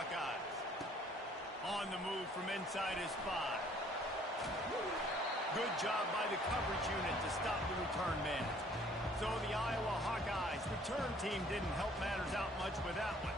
Hawkeyes. On the move from inside his 5. Good job by the coverage unit to stop the return man. So the Iowa Hawkeyes return team didn't help matters out much with that one.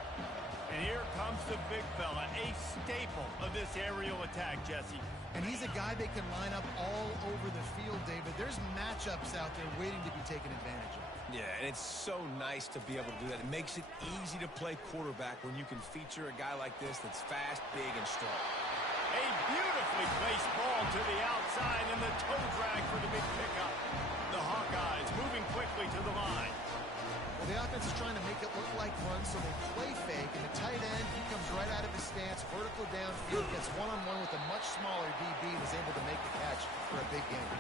And here comes the big fella, a staple of this aerial attack, Jesse. And he's a guy they can line up all over the field, David. There's matchups out there waiting to be taken advantage of. Yeah, and it's so nice to be able to do that. It makes it easy to play quarterback when you can feature a guy like this that's fast, big, and strong. A beautifully placed ball to the outside and the toe drag for the big pickup. The Hawkeyes moving quickly to the line. Well, the offense is trying to make it look like run, so they play fake, and the tight end, he comes right out of his stance, vertical downfield, gets one-on-one with a much smaller DB, and is able to make the catch for a big game.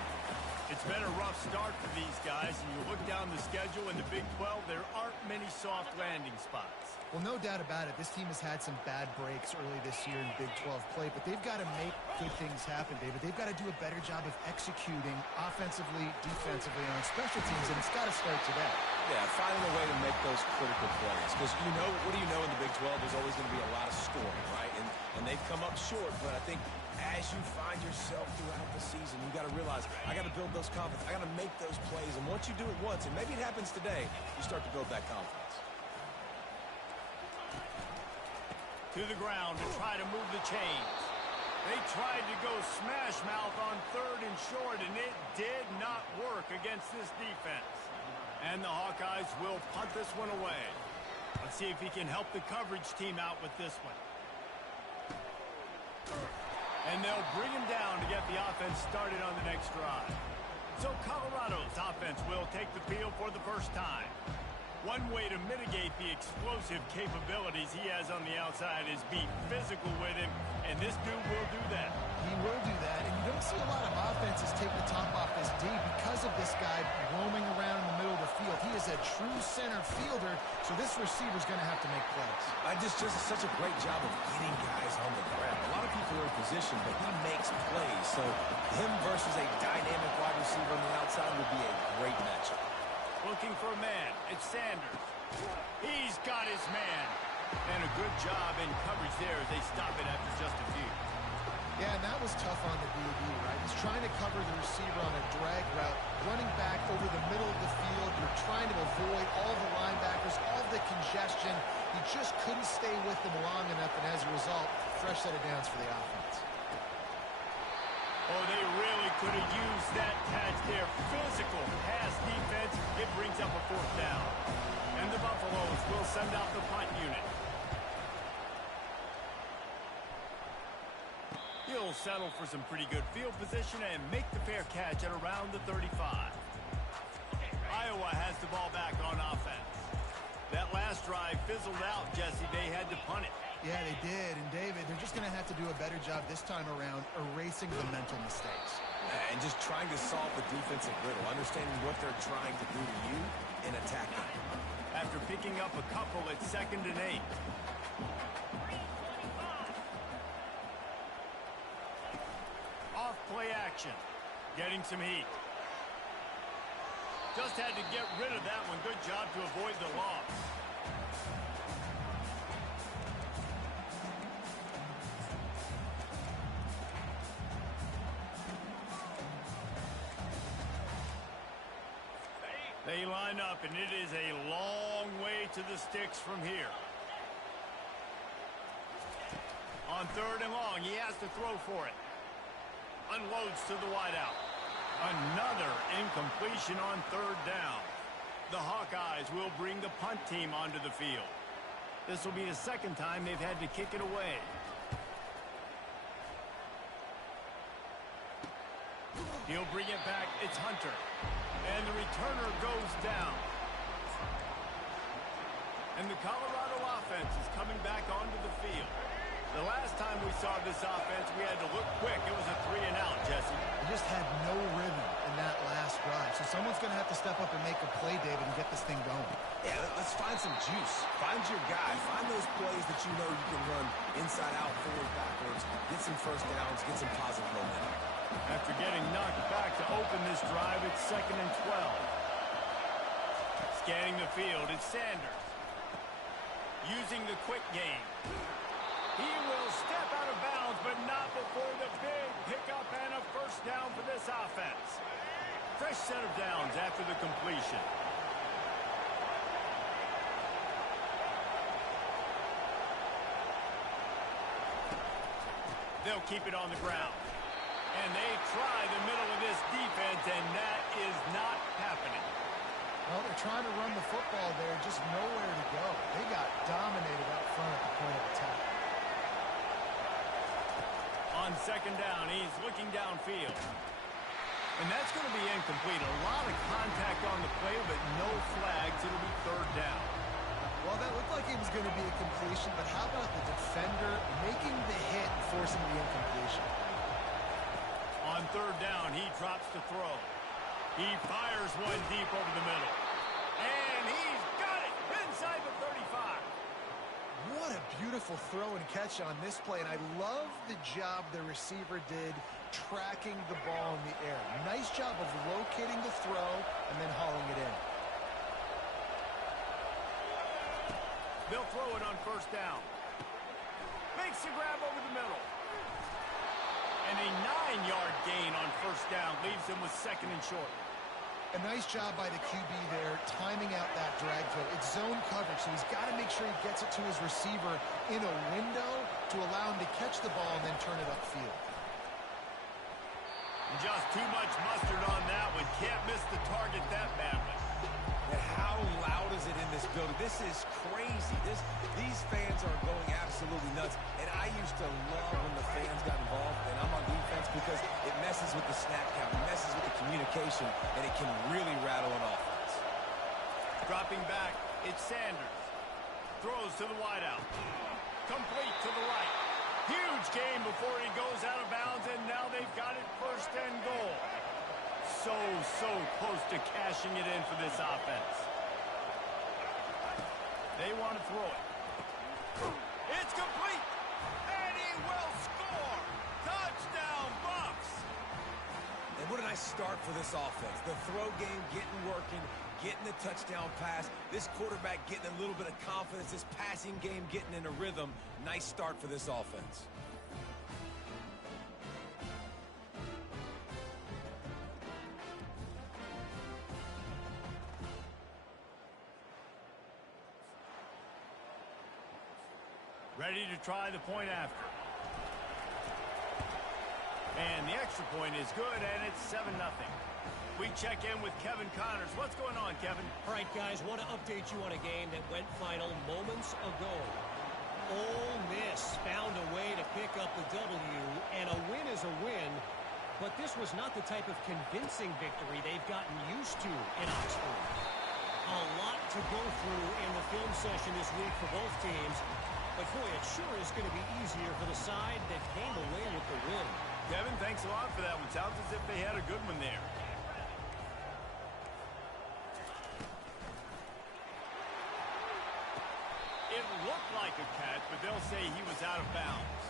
It's been a rough start for these guys, and you look down the schedule in the Big 12, there aren't many soft landing spots. Well, no doubt about it. This team has had some bad breaks early this year in Big 12 play, but they've got to make good things happen, David. They've got to do a better job of executing offensively, defensively, and on special teams, and it's got to start today. Yeah, finding a way to make those critical plays. Because what do you know in the Big 12? There's always going to be a lot of scoring, right? And they've come up short, but I think as you find yourself throughout the season, you got to realize, I got to build those confidence. I got to make those plays. And once you do it once, and maybe it happens today, you start to build that confidence. To the ground to try to move the chains. They tried to go smash mouth on 3rd and short, and it did not work against this defense. And the Hawkeyes will punt this one away. Let's see if he can help the coverage team out with this one. And they'll bring him down to get the offense started on the next drive. So Colorado's offense will take the field for the first time. One way to mitigate the explosive capabilities he has on the outside is be physical with him, and this dude will do that. He will do that, and you don't see a lot of offenses take the top off this D because of this guy roaming around in the middle of the field. He is a true center fielder, so this receiver's going to have to make plays. Just does such a great job of getting guys on the ground. A lot of people are in position, but he makes plays, so him versus a dynamic wide receiver on the outside would be a great matchup. Looking for a man. It's Sanders. He's got his man. And a good job in coverage there as they stop it after just a few. Yeah, and that was tough on the DB, right? He's trying to cover the receiver on a drag route, running back over the middle of the field. You're trying to avoid all the linebackers, all the congestion. He just couldn't stay with them long enough, and as a result, fresh set of downs for the offense. Oh, they really could have used that catch there. Physical pass defense. It brings up a 4th down. And the Buffaloes will send out the punt unit. He'll settle for some pretty good field position and make the fair catch at around the 35. Iowa has the ball back on offense. That last drive fizzled out, Jesse. They had to punt it. Yeah, they did. And, David, they're just going to have to do a better job this time around erasing the mental mistakes. And just trying to solve the defensive riddle, understanding what they're trying to do to you and attacking. After picking up a couple at 2nd and 8. Off play action. Getting some heat. Just had to get rid of that one. Good job to avoid the loss. They line up, and it is a long way to the sticks from here. On 3rd and long, he has to throw for it. Unloads to the wideout. Another incompletion on 3rd down. The Hawkeyes will bring the punt team onto the field. This will be the 2nd time they've had to kick it away. He'll bring it back. It's Hunter. And the returner goes down. And the Colorado offense is coming back onto the field. The last time we saw this offense, we had to look quick. It was a 3-and-out, Jesse. They just had no rhythm in that last drive. So someone's going to have to step up and make a play, David, and get this thing going. Yeah, let's find some juice. Find your guy. Find those plays that you know you can run inside out, forward, backwards. Get some first downs. Get some positive momentum. After getting knocked back to open this drive, it's 2nd and 12. Scanning the field, it's Sanders. Using the quick game. first down for this offense. Fresh set of downs after the completion. They'll keep it on the ground. And they try the middle of this defense, and that is not happening. Well, they're trying to run the football there, just nowhere to go. They got dominated out front at the point of attack. On second down, he's looking downfield. And that's going to be incomplete. A lot of contact on the play, but no flags. It'll be third down. Well, that looked like it was going to be a completion, but how about the defender making the hit and forcing the incompletion? On third down, he drops to throw. He fires one deep over the middle. And he's got it inside the 35. What a beautiful throw and catch on this play, and I love the job the receiver did tracking the ball in the air. Nice job of locating the throw and then hauling it in. They'll throw it on first down. Makes the grab over the middle. And a 9-yard gain on first down leaves him with second and short. A nice job by the QB there, timing out that drag throw. It's zone coverage, so he's got to make sure he gets it to his receiver in a window to allow him to catch the ball and then turn it upfield. Just too much mustard on that one. Can't miss the target that badly. And how loud is it in this building? This is crazy. These fans are going absolutely nuts. And I used to love when the fans got involved, and I'm on defense, because it messes with the snap count, it messes with the communication, and it can really rattle an offense. Dropping back, it's Sanders. Throws to the wideout. Complete to the right. Huge gain before he goes out of bounds, and now they've got it first and goal. So close to cashing it in for this offense. They want to throw it. It's complete, and he will score. Touchdown, Bucks. And what a nice start for this offense. The throw game getting working, getting the touchdown pass. This quarterback getting a little bit of confidence. This passing game getting in a rhythm. Nice start for this offense. Ready to try the point after. And the extra point is good, and it's 7-0. We check in with Kevin Connors. What's going on, Kevin? All right, guys, want to update you on a game that went final moments ago. Ole Miss found a way to pick up the W, and a win is a win, but this was not the type of convincing victory they've gotten used to in Oxford. A lot to go through in the film session this week for both teams, but boy, it sure is going to be easier for the side that came away with the win. Kevin, thanks a lot for that one. Sounds as if they had a good one there. It looked like a catch, but they'll say he was out of bounds.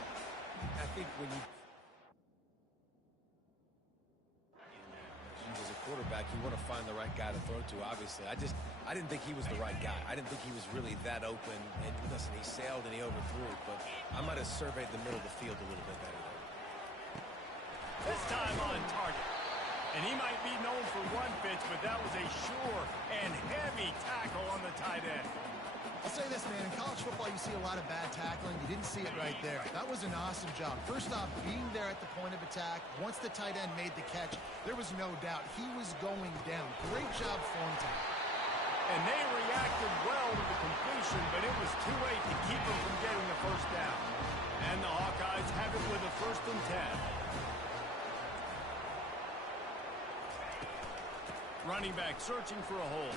I think when you... as a quarterback, you want to find the right guy to throw to, obviously. I didn't think he was the right guy. I didn't think he was really that open. And listen, he sailed and he overthrew, but I might have surveyed the middle of the field a little bit better. This time on target. And he might be known for one pitch, but that was a sure and heavy tackle on the tight end. I'll say this, man, in college football you see a lot of bad tackling. You didn't see it right there. That was an awesome job. First off, being there at the point of attack. Once the tight end made the catch, there was no doubt he was going down. Great job form time. And they reacted well to the completion, but it was too late to keep them from getting the first down. And the Hawkeyes have it with a 1st and 10. Running back searching for a hole.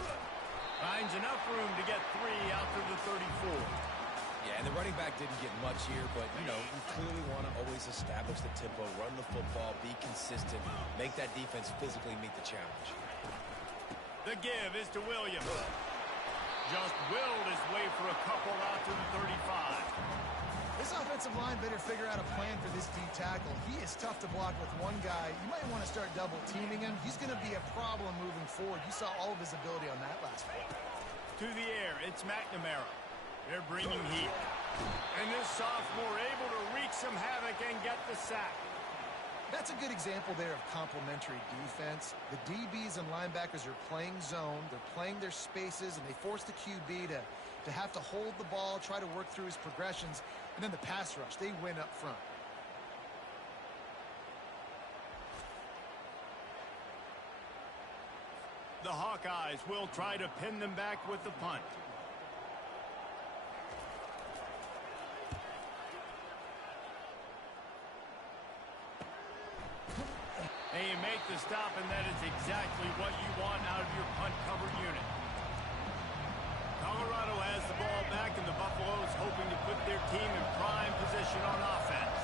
Finds enough room to get 3 out to the 34. Yeah, and the running back didn't get much here, but, you know, you clearly want to always establish the tempo, run the football, be consistent, make that defense physically meet the challenge. The give is to Williams. Just willed his way for a couple out to the 35. This offensive line better figure out a plan for this D tackle. He is tough to block with one guy. You might want to start double teaming him. He's going to be a problem moving forward. You saw all of his ability on that last play. To the air, it's McNamara. They're bringing heat. And this sophomore able to wreak some havoc and get the sack. That's a good example there of complementary defense. The DBs and linebackers are playing zone, they're playing their spaces, and they force the QB to have to hold the ball, try to work through his progressions, and then the pass rush, they win up front. The Hawkeyes will try to pin them back with the punt. And you make the stop, and that is exactly what you want out of your punt cover unit. Colorado has the ball back, and the Buffaloes hoping to put their team in prime position on offense.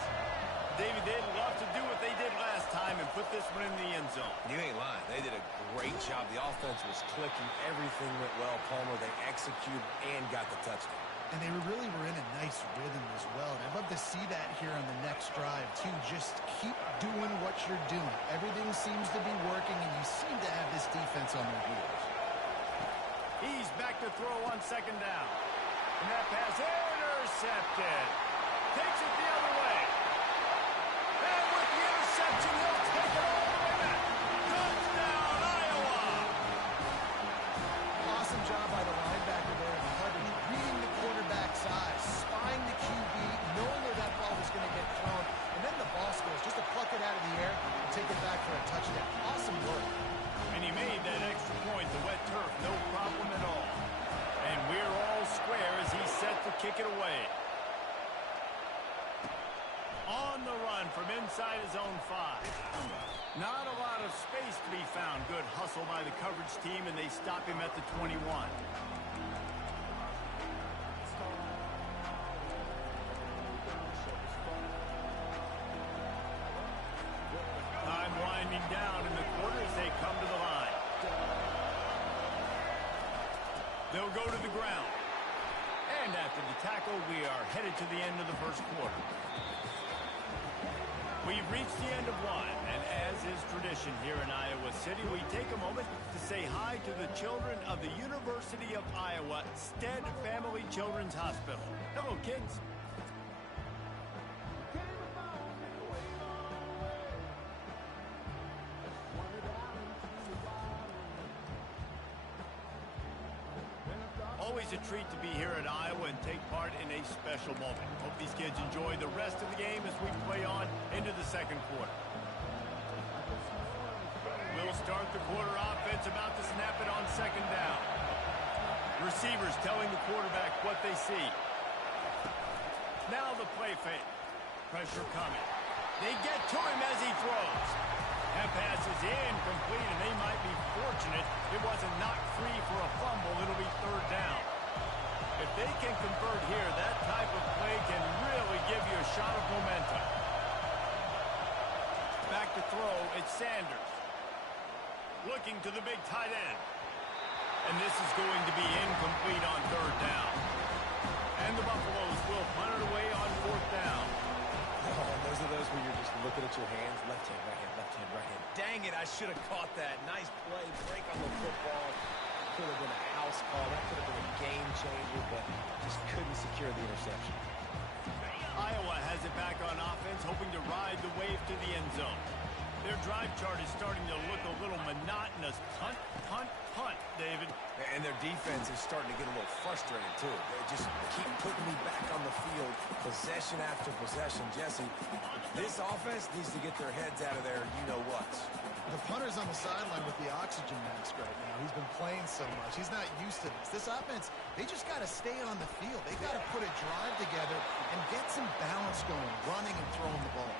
David, they'd love to do what they did last time and put this one in the end zone. You ain't lying. They did a great job. The offense was clicking. Everything went well. Palmer, they executed and got the touchdown. And they really were in a nice rhythm as well. And I'd love to see that here on the next drive, too. Just keep doing what you're doing. Everything seems to be working, and you seem to have this defense on their heels. He's back to throw on second down. And that pass intercepted. Takes it the other way. And with the interception, he'll take it all the way back. Touchdown, Iowa! Awesome job by the linebacker there in coverage, reading the quarterback's eyes, spying the QB, knowing where that ball was going to get thrown, and then the ball scores just to pluck it out of the air and take it back for a touchdown. Awesome work. And he made that extra point, the wet turf, no problem at all. And we're all square as he's set to kick it away. On the run from inside his own 5. Not a lot of space to be found. Good hustle by the coverage team, and they stop him at the 21. Time winding down in the quarter as they come to the line. They'll go to the ground. And after the tackle, we are headed to the end of the first quarter. We've reached the end of one, and as is tradition here in Iowa City, we take a moment to say hi to the children of the University of Iowa Stead Family Children's Hospital. Hello, kids. Always a treat to be here at Iowa and take part in a special moment. Hope these kids enjoy the rest of the game as we play on into the second quarter. We'll start the quarter offense, about to snap it on second down. Receivers telling the quarterback what they see. Now the play fake. Pressure coming. They get to him as he throws. That pass is incomplete, and they might be fortunate it wasn't knocked free for a fumble. It'll be third down. If they can convert here, that type of play can really give you a shot of momentum. Back to throw, it's Sanders. Looking to the big tight end. And this is going to be incomplete on third down. And the Buffaloes will punt it away on fourth down. Oh, those are those where you're just looking at your hands. Left hand, right hand, left hand, right hand. Dang it, I should have caught that. Nice play, break on the football. Could have been a house call. That could have been a game changer, but just couldn't secure the interception. Iowa has it back on offense, hoping to ride the wave to the end zone. Their drive chart is starting to look a little monotonous. Punt, punt, punt, David. And their defense is starting to get a little frustrated, too. They just keep putting me back on the field, possession after possession. Jesse, this offense needs to get their heads out of their you-know-whats. The punter's on the sideline with the oxygen mask right now. He's been playing so much. He's not used to this. This offense, they just got to stay on the field. They got to put a drive together and get some balance going, running and throwing the ball.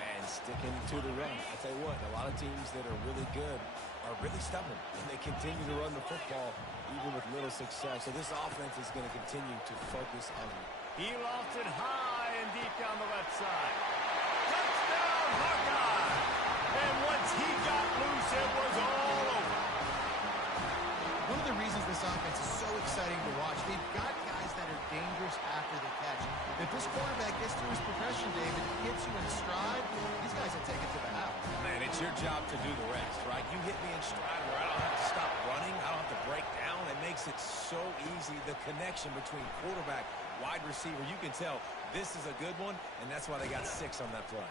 And sticking to the run. I tell you what, a lot of teams that are really good are really stubborn, and they continue to run the football even with little success. So this offense is going to continue to focus on it. He lost it high and deep down the left side. Touchdown, Hawkeye! And once he got loose, it was all over. One of the reasons this offense is so exciting to watch, they've got guys that are dangerous after the catch. If this quarterback gets through his progression, David, hits you in stride, these guys will take it to the house. Man, it's your job to do the rest, right? You hit me in stride where I don't have to stop running. I don't have to break down. It makes it so easy. The connection between quarterback, wide receiver, you can tell this is a good one, and that's why they got 6 on that play.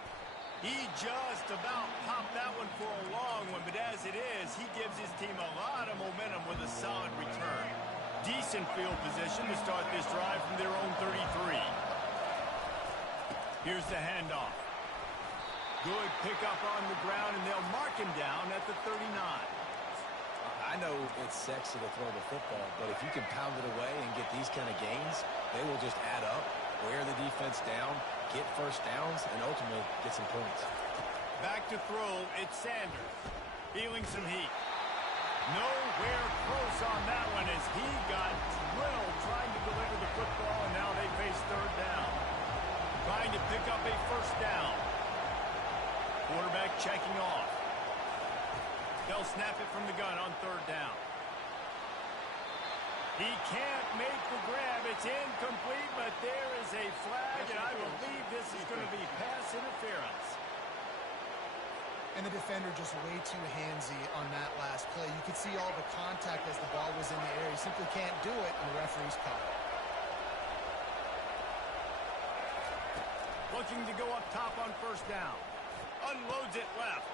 He just about popped that one for a long one, but as it is, he gives his team a lot of momentum with a solid return. Decent field position to start this drive from their own 33. Here's the handoff. Good pickup on the ground, and they'll mark him down at the 39. I know it's sexy to throw the football, but if you can pound it away and get these kind of gains, they will just add up, wear the defense down, get first downs, and ultimately get some points. Back to throw, it's Sanders. Feeling some heat. Nowhere close on that one as he got drilled trying to deliver the football, and now they face third down. Trying to pick up a first down. Quarterback checking off. They'll snap it from the gun on third down. He can't make the grab. It's incomplete, but there is a flag, and I believe this is going to be pass interference. And the defender just way too handsy on that last play. You could see all the contact as the ball was in the air. He simply can't do it, and the referee's caught it. Looking to go up top on first down. Unloads it left.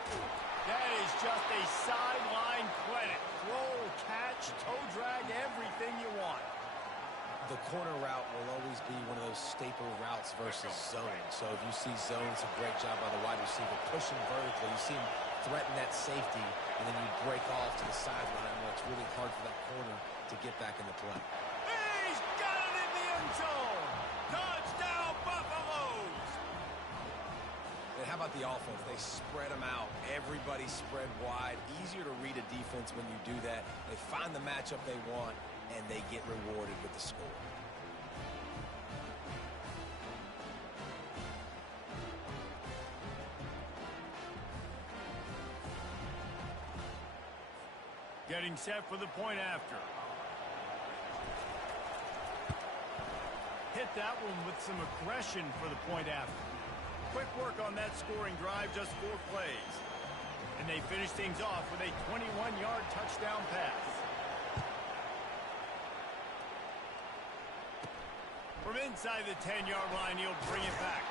That is just a sideline credit. Throw, catch, toe drag, everything you want. The corner route will always be one of those staple routes versus zone. So if you see zone, it's a great job by the wide receiver pushing vertically. You see him threaten that safety, and then you break off to the sideline where it's really hard for that corner to get back into play. He's got it in the end zone. Touchdown, Buffaloes. And how about the offense? They spread them out. Everybody spread wide. Easier to read a defense when you do that. They find the matchup they want, and they get rewarded with the score. Getting set for the point after. Hit that one with some aggression for the point after. Quick work on that scoring drive, just 4 plays. And they finish things off with a 21-yard touchdown pass. From inside the 10-yard line, he'll bring it back.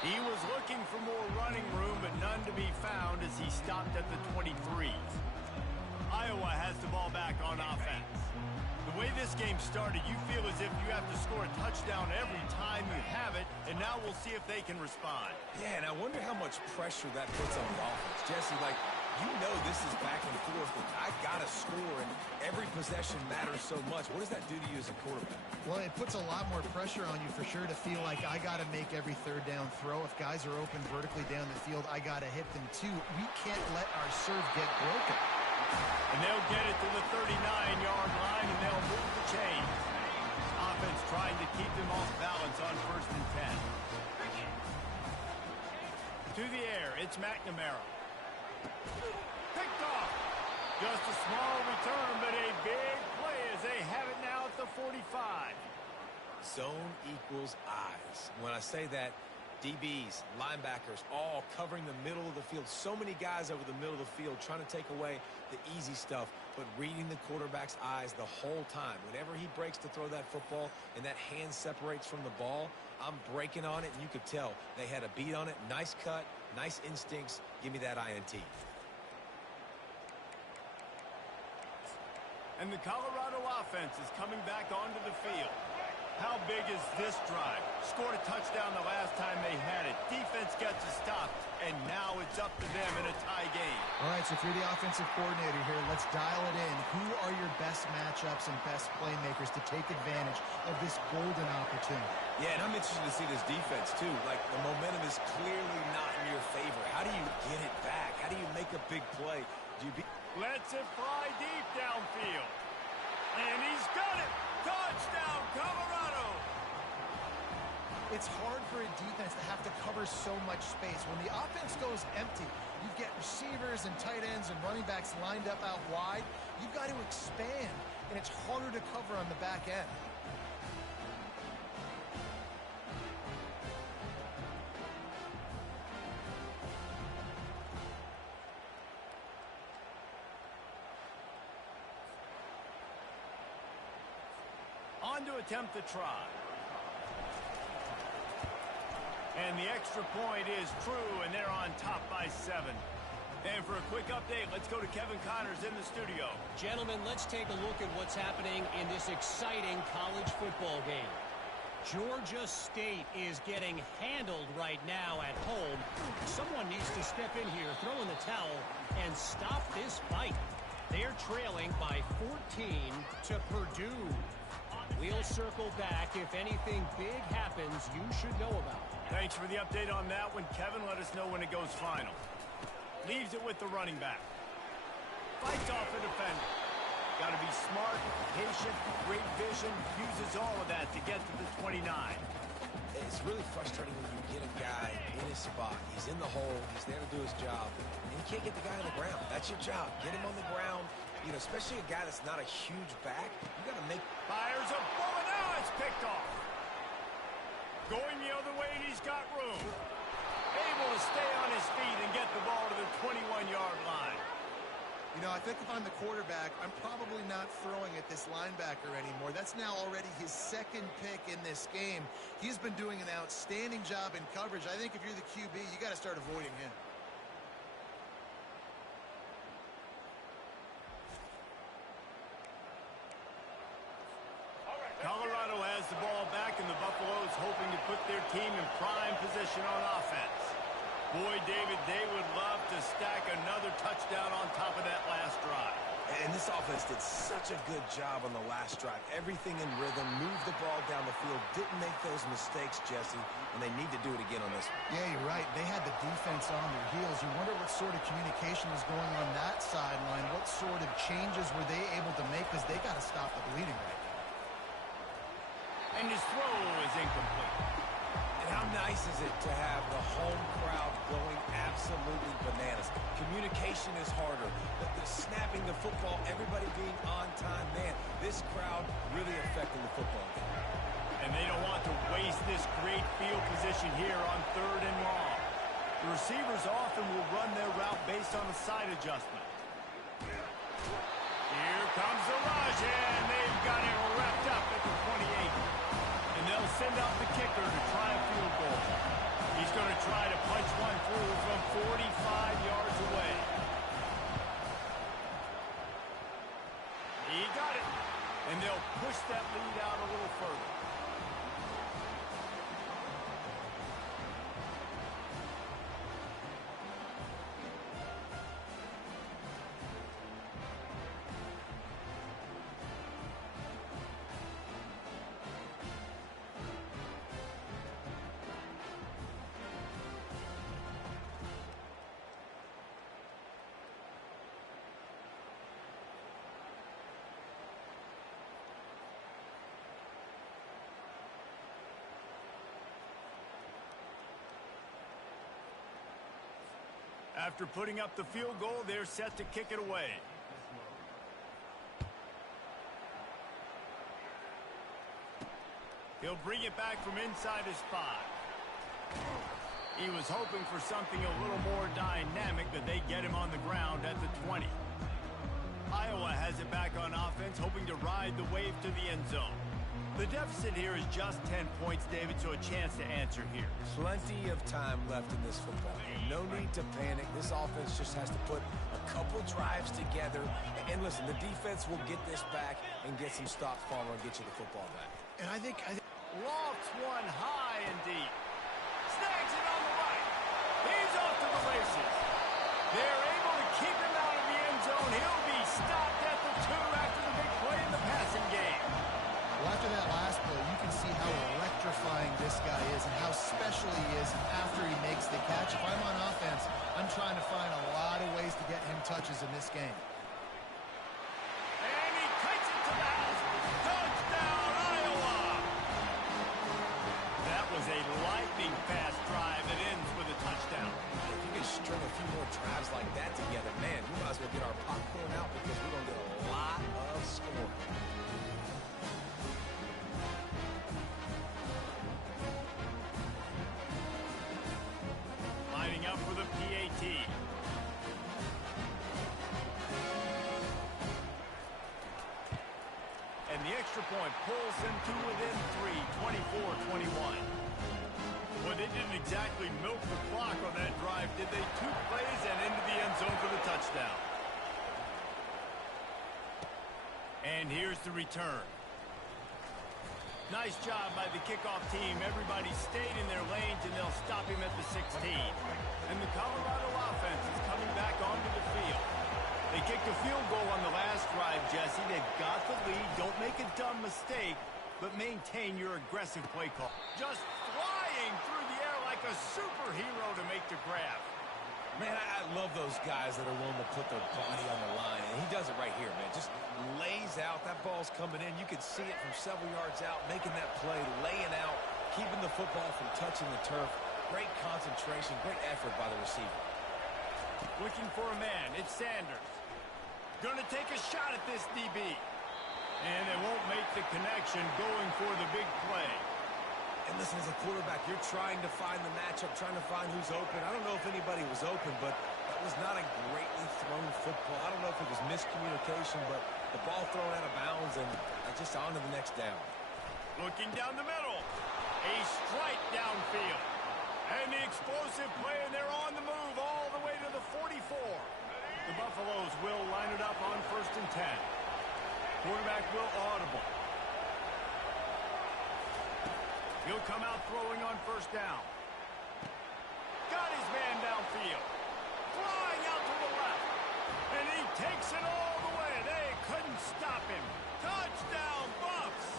He was looking for more running room, but none to be found as he stopped at the 23. Iowa has the ball back on offense. The way this game started, you feel as if you have to score a touchdown every time you have it, and now we'll see if they can respond. Yeah, and I wonder how much pressure that puts on the offense. Jesse, like, you know this is back and forth, and I got to score, and every possession matters so much. What does that do to you as a quarterback? Well, it puts a lot more pressure on you for sure to feel like I got to make every third down throw. If guys are open vertically down the field, I got to hit them too. We can't let our serve get broken. And they'll get it to the 39-yard line, and they'll move the chain. Offense trying to keep them off balance on 1st and 10. To the air, it's McNamara. Picked off. Just a small return, but a big play as they have it now at the 45. Zone equals eyes. When I say that, DBs, linebackers, all covering the middle of the field. So many guys over the middle of the field trying to take away the easy stuff, but reading the quarterback's eyes the whole time. Whenever he breaks to throw that football and that hand separates from the ball, I'm breaking on it, and you could tell they had a beat on it. Nice cut, nice instincts. Give me that INT. And the Colorado offense is coming back onto the field. How big is this drive? Scored a touchdown the last time they had it. Defense gets a stop, and now it's up to them in a tie game. All right, so if you're the offensive coordinator here, let's dial it in. Who are your best matchups and best playmakers to take advantage of this golden opportunity? Yeah, and I'm interested to see this defense, too. Like, the momentum is clearly not in your favor. How do you get it back? How do you make a big play? Lets it fly deep downfield. And he's got it. Touchdown, Colorado. It's hard for a defense to have to cover so much space. When the offense goes empty, you get receivers and tight ends and running backs lined up out wide. You've got to expand, and it's harder to cover on the back end. On to attempt the try. And And the extra point is true, and they're on top by 7. And for a quick update, let's go to Kevin Connors in the studio. Gentlemen, let's take a look at what's happening in this exciting college football game. Georgia State is getting handled right now at home. Someone needs to step in here, throw in the towel, and stop this fight. They're trailing by 14 to Purdue. We'll circle back. If anything big happens, you should know about it. Thanks for the update on that one, Kevin. Let us know when it goes final. Leaves it with the running back. Fights off a defender. Got to be smart, patient, great vision. Uses all of that to get to the 29. It's really frustrating when you get a guy in his spot. He's in the hole. He's there to do his job. And you can't get the guy on the ground. That's your job. Get him on the ground. You know, especially a guy that's not a huge back. You got to make... Fires a bullet. Now it's picked off. Going the other way, and he's got room. Able to stay on his feet and get the ball to the 21-yard line. You know, I think if I'm the quarterback, I'm probably not throwing at this linebacker anymore. That's now already his second pick in this game. He's been doing an outstanding job in coverage. I think if you're the QB, you got to start avoiding him. Colorado has the ball back, and the Buffaloes hoping to put their team in prime position on offense. Boy, David, they would love to stack another touchdown on top of that last drive. And this offense did such a good job on the last drive. Everything in rhythm, moved the ball down the field, didn't make those mistakes, Jesse, and they need to do it again on this one. Yeah, you're right. They had the defense on their heels. You wonder what sort of communication was going on that sideline. What sort of changes were they able to make, because they got to stop the bleeding right now. And his throw is incomplete. And how nice is it to have the home crowd going absolutely bananas? Communication is harder. The snapping the football, everybody being on time. Man, this crowd really affecting the football game. And they don't want to waste this great field position here on 3rd and long. The receivers often will run their route based on a side adjustment. Here comes the rush, and they've got it wrapped up at the 28. And they'll send out the kicker to try a field goal. He's going to try to punch one through from 45 yards away. He got it. And they'll push that lead out a little further. After putting up the field goal, they're set to kick it away. He'll bring it back from inside his 5. He was hoping for something a little more dynamic, but they get him on the ground at the 20. Iowa has it back on offense, hoping to ride the wave to the end zone. The deficit here is just 10 points, David, so a chance to answer here. Plenty of time left in this football game. No need to panic. This offense just has to put a couple drives together. And listen, the defense will get this back and get some stops, Palmer, and get you the football back. And I think lofts one high and deep. Snags it on the right. He's off to the races. They're able to keep him out of the end zone. He'll be stopped at the 2 after the big play in the passing game. Well, after that last play, you can see how electrifying this guy is and how special he is after he makes the catch. If I'm on offense, I'm trying to find a lot of ways to get him touches in this game. And he takes it to the house. Touchdown, Iowa! That was a lightning-fast drive that ends with a touchdown. If you can string a few more drives like that together, man, we might as well get our popcorn out because we're going to get a lot of scoring. Lining up for the PAT. And the extra point pulls them to within 3, 24-21. Well, they didn't exactly milk the clock on that drive, did they? 2 plays and into the end zone for the touchdown. And here's the return. Nice job by the kickoff team. Everybody stayed in their lanes, and they'll stop him at the 16. And the Colorado offense is coming back onto the field. They kicked a field goal on the last drive, Jesse. They've got the lead. Don't make a dumb mistake, but maintain your aggressive play call. Just flying through the air like a superhero to make the grab. Man, I love those guys that are willing to put their body on the line, and he does it right here, man. Just lays out. That ball's coming in. You can see it from several yards out, making that play, laying out, keeping the football from touching the turf. Great concentration, great effort by the receiver. Looking for a man. It's Sanders. Gonna take a shot at this DB. And they won't make the connection, going for the big play. And listen, as a quarterback, you're trying to find the matchup, trying to find who's open. I don't know if anybody was open, but that was not a greatly thrown football. I don't know if it was miscommunication, but the ball thrown out of bounds and just on to the next down. Looking down the middle. A strike downfield. And the explosive play, and they're on the move all the way to the 44. The Buffaloes will line it up on 1st and 10. Quarterback will audible. He'll come out throwing on 1st down. Got his man downfield. Flying out to the left. And he takes it all the way. They couldn't stop him. Touchdown, Buffs!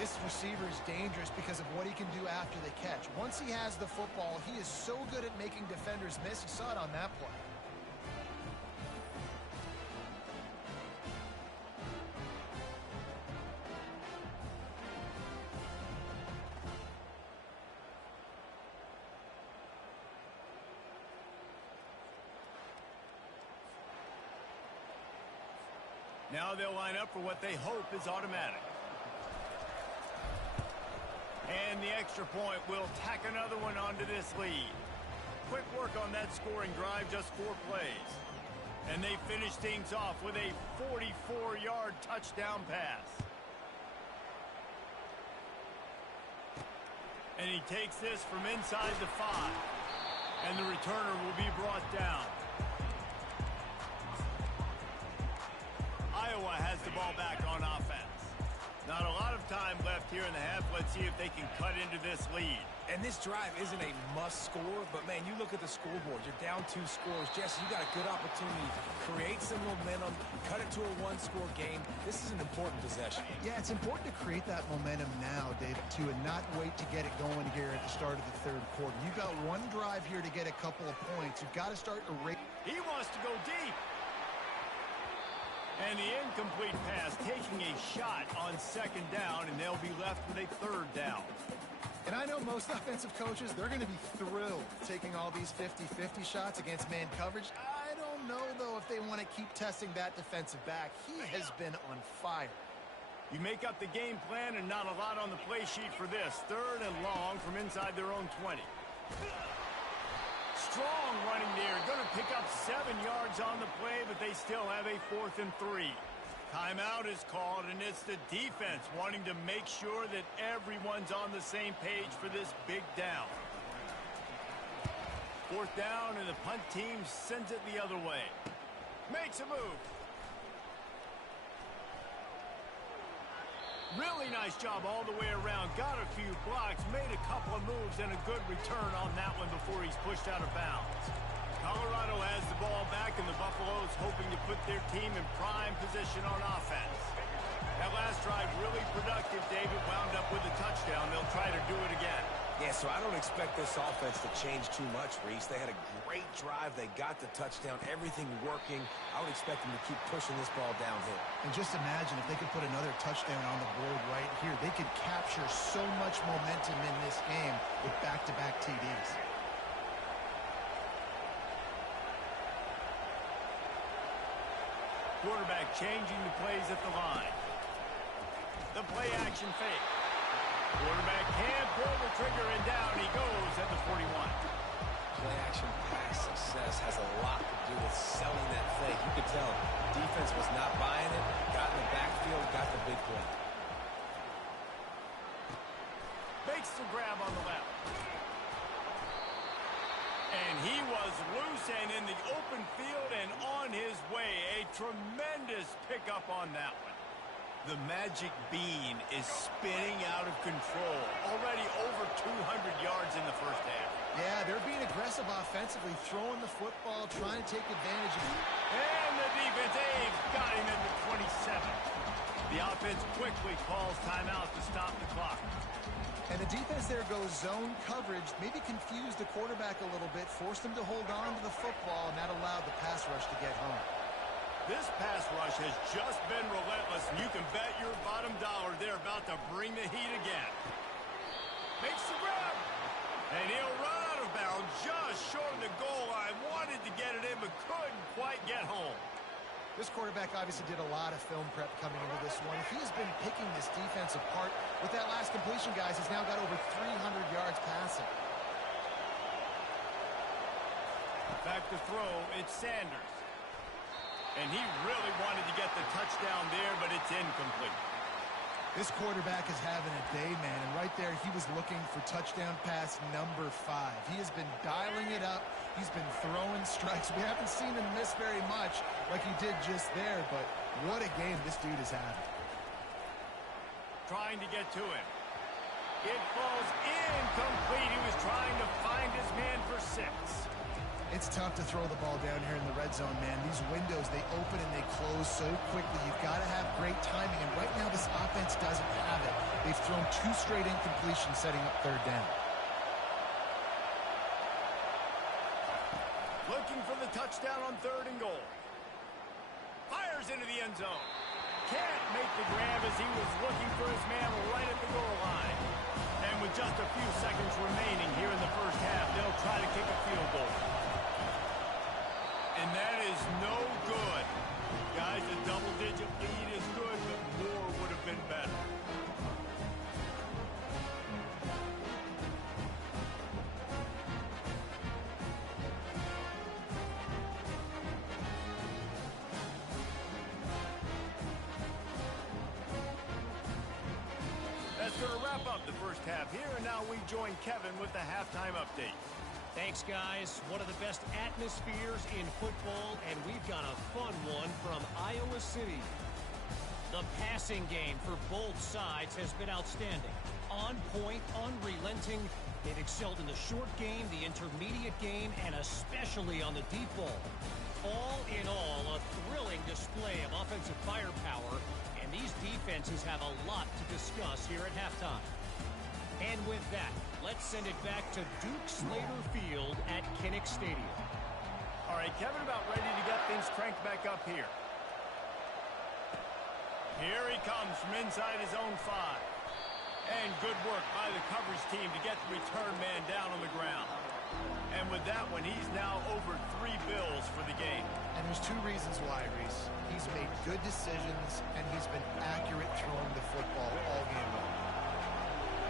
This receiver is dangerous because of what he can do after the catch. Once he has the football, he is so good at making defenders miss. You saw it on that play. Now they'll line up for what they hope is automatic. And the extra point will tack another one onto this lead. Quick work on that scoring drive, just 4 plays. And they finish things off with a 44-yard touchdown pass. And he takes this from inside the 5. And the returner will be brought down. Iowa has the ball back on offense. Not a lot of time left here in the half. Let's see if they can cut into this lead. And this drive isn't a must score, but man, you look at the scoreboard. You're down 2 scores. Jesse, you got a good opportunity to create some momentum, cut it to a 1-score game. This is an important possession. Yeah, it's important to create that momentum now, David, too, and not wait to get it going here at the start of the 3rd quarter. You've got 1 drive here to get a couple of points. You've got to start to rate. He wants to go deep. And the incomplete pass taking a shot on 2nd down, and they'll be left with a 3rd down. And I know most offensive coaches, they're going to be thrilled taking all these 50-50 shots against man coverage. I don't know, though, if they want to keep testing that defensive back. He has been on fire. You make up the game plan, and not a lot on the play sheet for this. 3rd and long from inside their own 20. Strong running there. Going to pick up 7 yards on the play, but they still have a 4th and 3. Timeout is called, and it's the defense wanting to make sure that everyone's on the same page for this big down. 4th down, and the punt team sends it the other way. Makes a move. Really nice job all the way around. Got a few blocks, made a couple of moves, and a good return on that one before he's pushed out of bounds. Colorado has the ball back, and the Buffaloes hoping to put their team in prime position on offense. That last drive really productive, David. Wound up with a touchdown. They'll try to do it again. Yeah, so I don't expect this offense to change too much, Reese. They had a great drive. They got the touchdown, everything working. I would expect them to keep pushing this ball downhill. And just imagine if they could put another touchdown on the board right here. They could capture so much momentum in this game with back-to-back TDs. Quarterback changing the plays at the line. The play action fake. Quarterback can't pull the trigger, and down he goes at the 41. Play action pass success has a lot to do with selling that fake. You could tell defense was not buying it, got in the backfield, got the big play. Makes the grab on the left. And he was loose and in the open field and on his way. A tremendous pickup on that one. The magic bean is spinning out of control. Already over 200 yards in the first half. Yeah, they're being aggressive offensively, throwing the football, trying to take advantage of it. And the defense, they've got him at the 27. The offense quickly calls timeout to stop the clock. And the defense there goes zone coverage, maybe confused the quarterback a little bit, forced him to hold on to the football, and that allowed the pass rush to get home. This pass rush has just been relentless, and you can bet your bottom dollar they're about to bring the heat again. Makes the grab, and he'll run out of bounds just short of the goal line. Wanted to get it in, but couldn't quite get home. This quarterback obviously did a lot of film prep coming into this one. He's been picking this defense apart. With that last completion, guys, he's now got over 300 yards passing. Back to throw, it's Sanders. And he really wanted to get the touchdown there, but it's incomplete. This quarterback is having a day, man, and right there he was looking for touchdown pass number 5. He has been dialing it up. He's been throwing strikes. We haven't seen him miss very much like he did just there, but what a game this dude is having. Trying to get to him. It falls incomplete. He was trying to find his man for 6. It's tough to throw the ball down here in the red zone, man. These windows, they open and they close so quickly. You've got to have great timing, and right now this offense doesn't have it. They've thrown 2 straight incompletions setting up 3rd down. Looking for the touchdown on 3rd and goal. Fires into the end zone. Can't make the grab as he was looking for his man right at the goal line. And with just a few seconds remaining here in the first half, they'll try to kick a field goal. And that is no good. Guys, a double-digit lead is good, but more would have been better. That's going to wrap up the first half here, and now we join Kevin with the halftime update. Thanks, guys. One of the best atmospheres in football, and we've got a fun one from Iowa City. The passing game for both sides has been outstanding. On point, unrelenting. They've excelled in the short game, the intermediate game, and especially on the deep ball. All in all, a thrilling display of offensive firepower, and these defenses have a lot to discuss here at halftime. And with that, let's send it back to Duke Slater Field at Kinnick Stadium. All right, Kevin about ready to get things cranked back up here. Here he comes from inside his own 5. And good work by the coverage team to get the return man down on the ground. And with that one, he's now over 3 bills for the game. And there's 2 reasons why, Reese. He's made good decisions, and he's been accurate throwing the football all game long.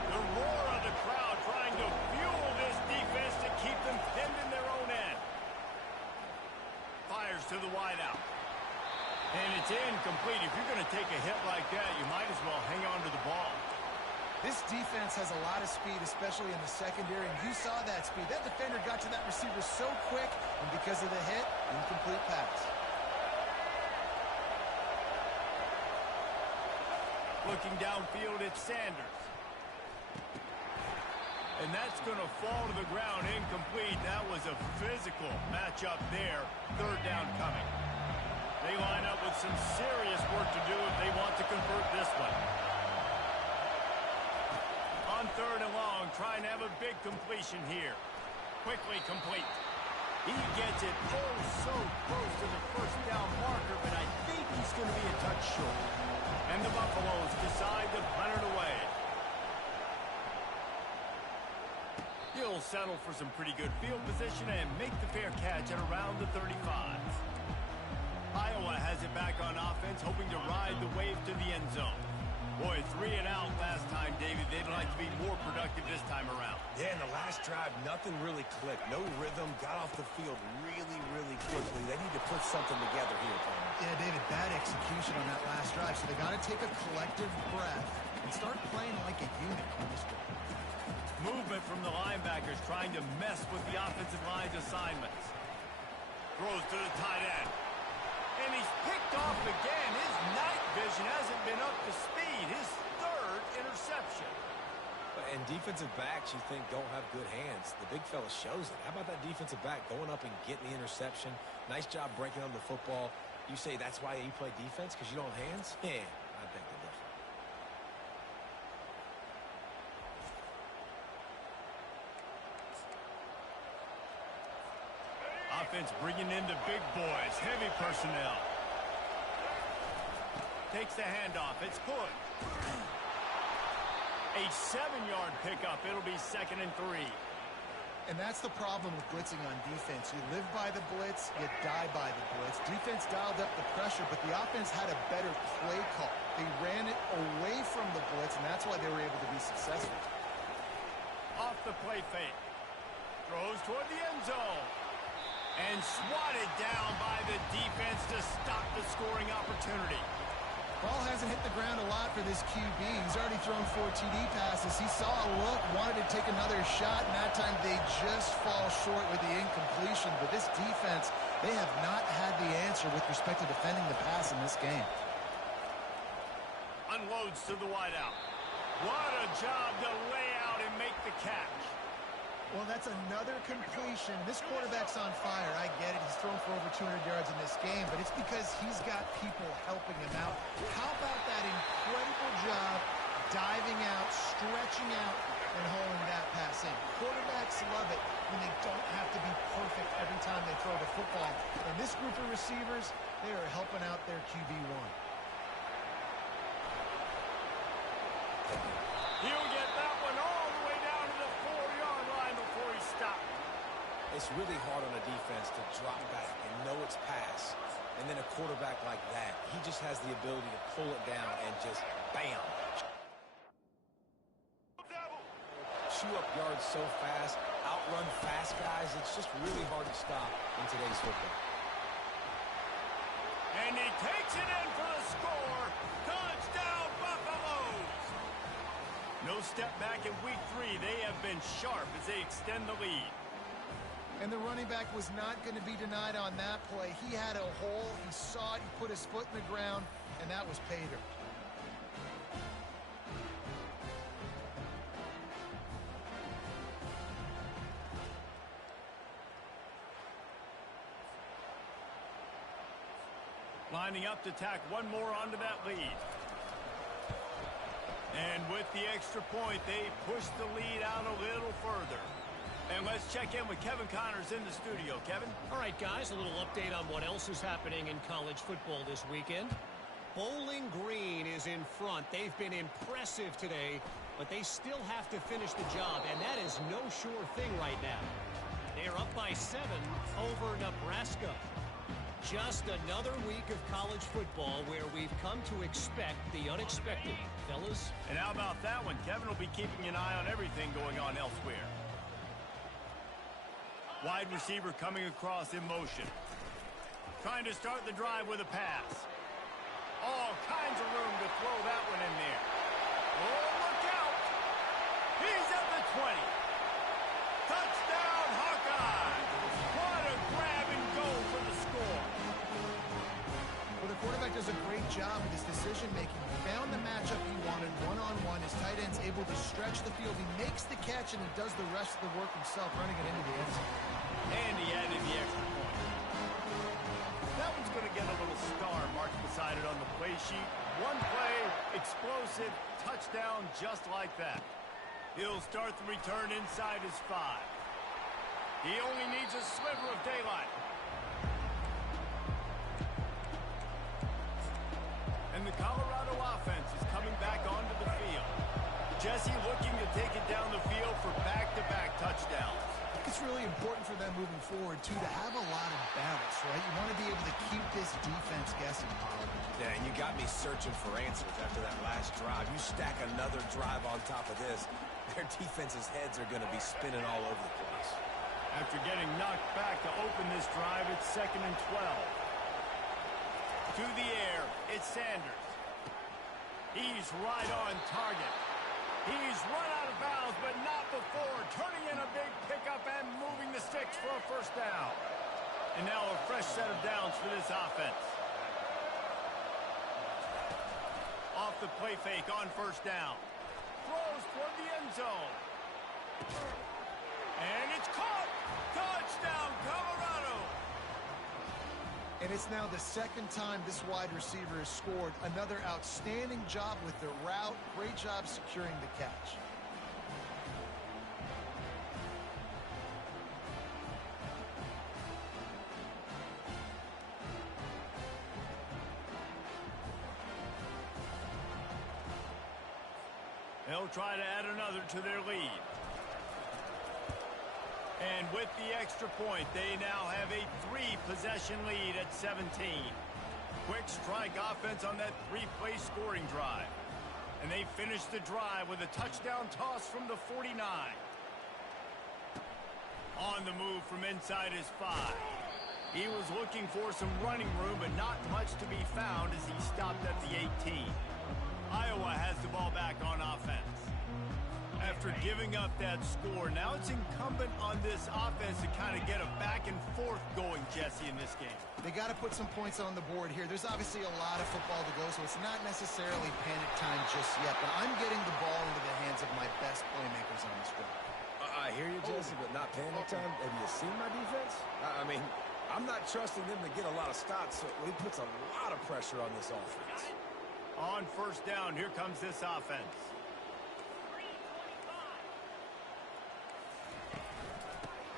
The roar of the crowd trying to fuel this defense to keep them pinned in their own end. Fires to the wideout. And it's incomplete. If you're going to take a hit like that, you might as well hang on to the ball. This defense has a lot of speed, especially in the secondary, and you saw that speed. That defender got to that receiver so quick, and because of the hit, incomplete pass. Looking downfield, it's Sanders. And that's going to fall to the ground incomplete. That was a physical matchup there. 3rd down coming. They line up with some serious work to do if they want to convert this one. On 3rd and long, trying to have a big completion here. Quickly complete. He gets it so close to the 1st down marker, but I think he's going to be a touch short. And the Buffaloes decide to punt it away. He'll settle for some pretty good field position and make the fair catch at around the 35. Iowa has it back on offense, hoping to ride the wave to the end zone. Boy, 3 and out last time, David. They'd like to be more productive this time around. Yeah, in the last drive, nothing really clicked. No rhythm, got off the field really quickly. They need to put something together here, Palmer. Yeah, David, bad execution on that last drive, so they got to take a collective breath and start playing like a unit on this drive. movement from the linebackers trying to mess with the offensive line's assignments. Throws to the tight end. And he's picked off again. His night vision hasn't been up to speed. His third interception. And defensive backs you think don't have good hands. The big fella shows it. How about that defensive back going up and getting the interception? Nice job breaking on the football. You say that's why you play defense, because you don't have hands? Yeah, I think they're different. Offense bringing in the big boys. Heavy personnel. Takes the handoff. It's good. A 7-yard pickup. It'll be 2nd and 3. And that's the problem with blitzing on defense. You live by the blitz, you die by the blitz. Defense dialed up the pressure, but the offense had a better play call. They ran it away from the blitz, and that's why they were able to be successful. Off the play fake. Throws toward the end zone. And swatted down by the defense to stop the scoring opportunity. Ball hasn't hit the ground a lot for this QB. He's already thrown 4 TD passes. He saw a look, wanted to take another shot, and that time they just fall short with the incompletion. But this defense, they have not had the answer with respect to defending the pass in this game. Unloads to the wideout. What a job to lay out and make the catch. Well, that's another completion. This quarterback's on fire. I get it. He's thrown for over 200 yards in this game, but it's because he's got people helping him out. How about that incredible job diving out, stretching out, and holding that pass in? Quarterbacks love it when they don't have to be perfect every time they throw the football. And this group of receivers, they are helping out their QB1. He'll get that one all the way down to the 4-yard line before he stopped. It's really hard on a defense to drop back and know it's pass. And then a quarterback like that, he just has the ability to pull it down and just bam. Chew up yards so fast, outrun fast guys. It's just really hard to stop in today's football. And he takes it in for the score. Touchdown, Buffaloes. No step back in week 3. They have been sharp as they extend the lead. And the running back was not going to be denied on that play. He had a hole. He saw it. He put his foot in the ground, and that was pay dirt. Lining up to tack one more onto that lead. And with the extra point, they push the lead out a little further. And let's check in with Kevin Connors in the studio. Kevin? All right, guys, a little update on what else is happening in college football this weekend. Bowling Green is in front. They've been impressive today, but they still have to finish the job, and that is no sure thing right now. They're up by 7 over Nebraska. Just another week of college football where we've come to expect the unexpected. Fellas? And how about that one? Kevin will be keeping an eye on everything going on elsewhere. Wide receiver coming across in motion. Trying to start the drive with a pass. All kinds of room to throw that one in there. Oh, look out! He's at the 20. Touchdown, Hawkeyes! What a grab and go for the score. Well, the quarterback does a great job with his decision-making. He found the matchup he wanted, one-on-one. His tight end's able to stretch the field. He makes the catch, and he does the rest of the work himself, running it into the end zone. And he added the extra point. That one's going to get a little star marked beside it on the play sheet. One play, explosive, touchdown just like that. He'll start the return inside his 5. He only needs a sliver of daylight. And the Colorado offense is coming back onto the field. Jesse looking to take it down the field for back-to-back touchdowns. It's really important for them moving forward, too, to have a lot of balance, right? You want to be able to keep this defense guessing, Paul. Yeah, and you got me searching for answers after that last drive. You stack another drive on top of this, their defense's heads are going to be spinning all over the place. After getting knocked back to open this drive, it's 2nd and 12. To the air, it's Sanders. He's right on target. He's run out of bounds, but not before first down. And now a fresh set of downs for this offense. Off the play fake on first down. Throws toward the end zone. And it's caught. Touchdown, Colorado. And it's now the second time this wide receiver has scored. Another outstanding job with the route. Great job securing the catch. They'll try to add another to their lead. And with the extra point, they now have a 3-possession lead at 17. Quick strike offense on that 3-play scoring drive. And they finish the drive with a touchdown toss from the 49. On the move from inside his 5. He was looking for some running room, but not much to be found as he stopped at the 18. Iowa has the ball back on offense. After giving up that score, now it's incumbent on this offense to kind of get a back and forth going, Jesse, in this game. They got to put some points on the board here. There's obviously a lot of football to go, so it's not necessarily panic time just yet, but I'm getting the ball into the hands of my best playmakers on this drive. I hear you, Jesse, but not panic time. Have you seen my defense? I mean, I'm not trusting them to get a lot of stops, so it puts a lot of pressure on this offense. On first down, here comes this offense.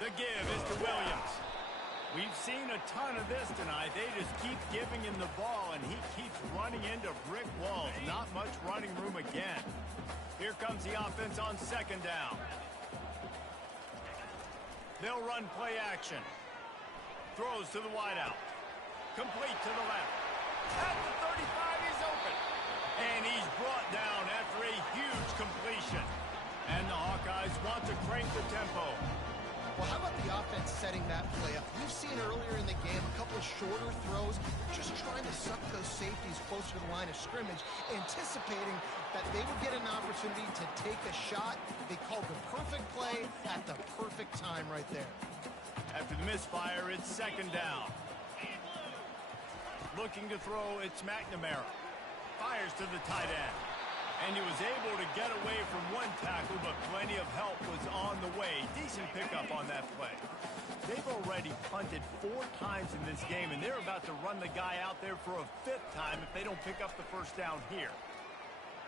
The give is to Williams. We've seen a ton of this tonight. They just keep giving him the ball, and he keeps running into brick walls. Not much running room again. Here comes the offense on second down. They'll run play action. Throws to the wideout. Complete to the left. At the 35, he's open. And he's brought down after a huge completion. And the Hawkeyes want to crank the tempo. Well, how about the offense setting that play up? We've seen earlier in the game a couple of shorter throws, just trying to suck those safeties closer to the line of scrimmage, anticipating that they would get an opportunity to take a shot. They called the perfect play at the perfect time right there. After the misfire, it's second down. Looking to throw, it's McNamara. Fires to the tight end. And he was able to get away from one tackle, but plenty of help was on the way. Decent pickup on that play. They've already punted 4 times in this game, and they're about to run the guy out there for a 5th time if they don't pick up the first down here.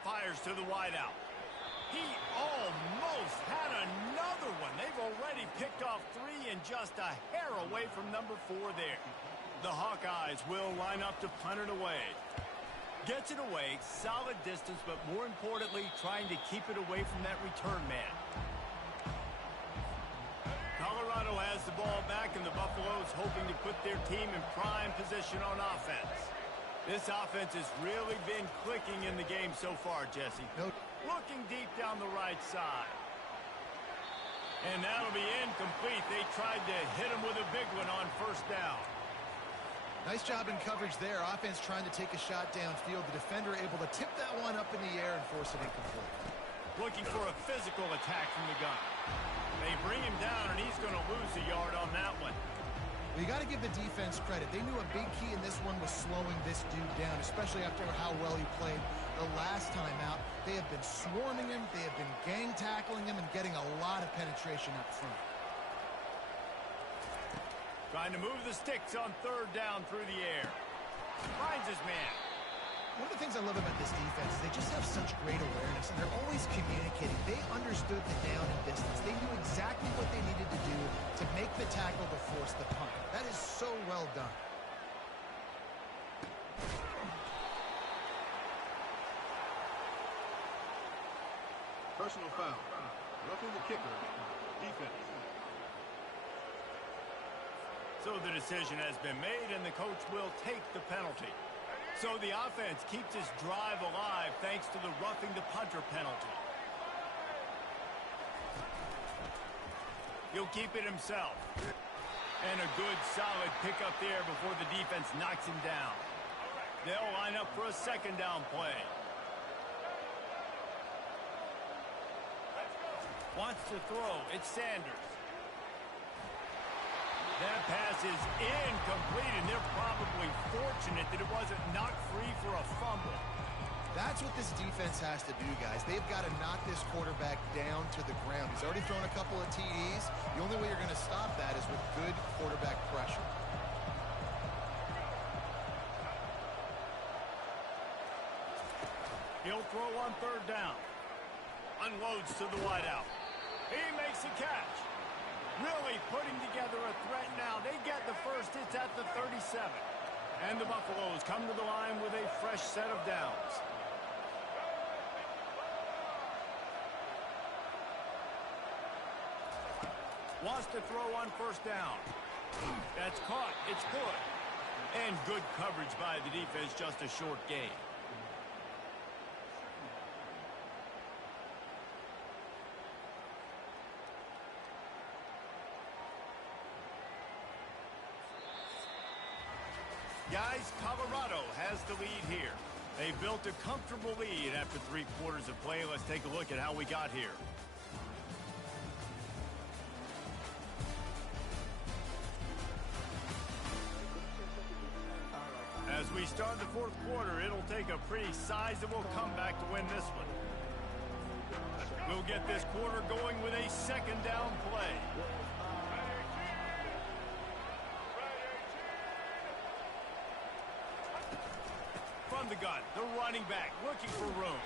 Fires to the wideout. He almost had another one. They've already picked off 3 and just a hair away from number 4 there. The Hawkeyes will line up to punt it away. Gets it away, solid distance, but more importantly, trying to keep it away from that return man. Colorado has the ball back, and the Buffaloes hoping to put their team in prime position on offense. This offense has really been clicking in the game so far, Jesse. Looking deep down the right side. And that'll be incomplete. They tried to hit him with a big one on first down. Nice job in coverage there. Offense trying to take a shot downfield. The defender able to tip that one up in the air and force it incomplete. Looking for a physical attack from the gun. They bring him down, and he's going to lose a yard on that one. Well, you got to give the defense credit. They knew a big key in this one was slowing this dude down, especially after how well he played the last time out. They have been swarming him. They have been gang tackling him and getting a lot of penetration up front. Trying to move the sticks on third down through the air. Finds his man. One of the things I love about this defense is they just have such great awareness, and they're always communicating. They understood the down and distance. They knew exactly what they needed to do to make the tackle to force the punt. That is so well done. Personal foul. Roughing the kicker. Defense. So the decision has been made, and the coach will take the penalty. So the offense keeps his drive alive thanks to the roughing the punter penalty. He'll keep it himself. And a good, solid pickup there before the defense knocks him down. They'll line up for a second down play. Wants to throw. It's Sanders. That pass is incomplete, and they're probably fortunate that it wasn't knocked free for a fumble. That's what this defense has to do, guys. They've got to knock this quarterback down to the ground. He's already thrown a couple of TDs. The only way you're going to stop that is with good quarterback pressure. He'll throw on third down. Unloads to the wideout. He makes a catch. Really putting together a threat now. They get the first. It's at the 37. And the Buffaloes come to the line with a fresh set of downs. Wants to throw on first down. That's caught. It's good. And good coverage by the defense, just a short gain. Guys, Colorado has the lead here. They built a comfortable lead after 3 quarters of play. Let's take a look at how we got here. As we start the 4th quarter, it'll take a pretty sizable comeback to win this one. We'll get this quarter going with a 2nd down play. From the gun, the running back looking for room.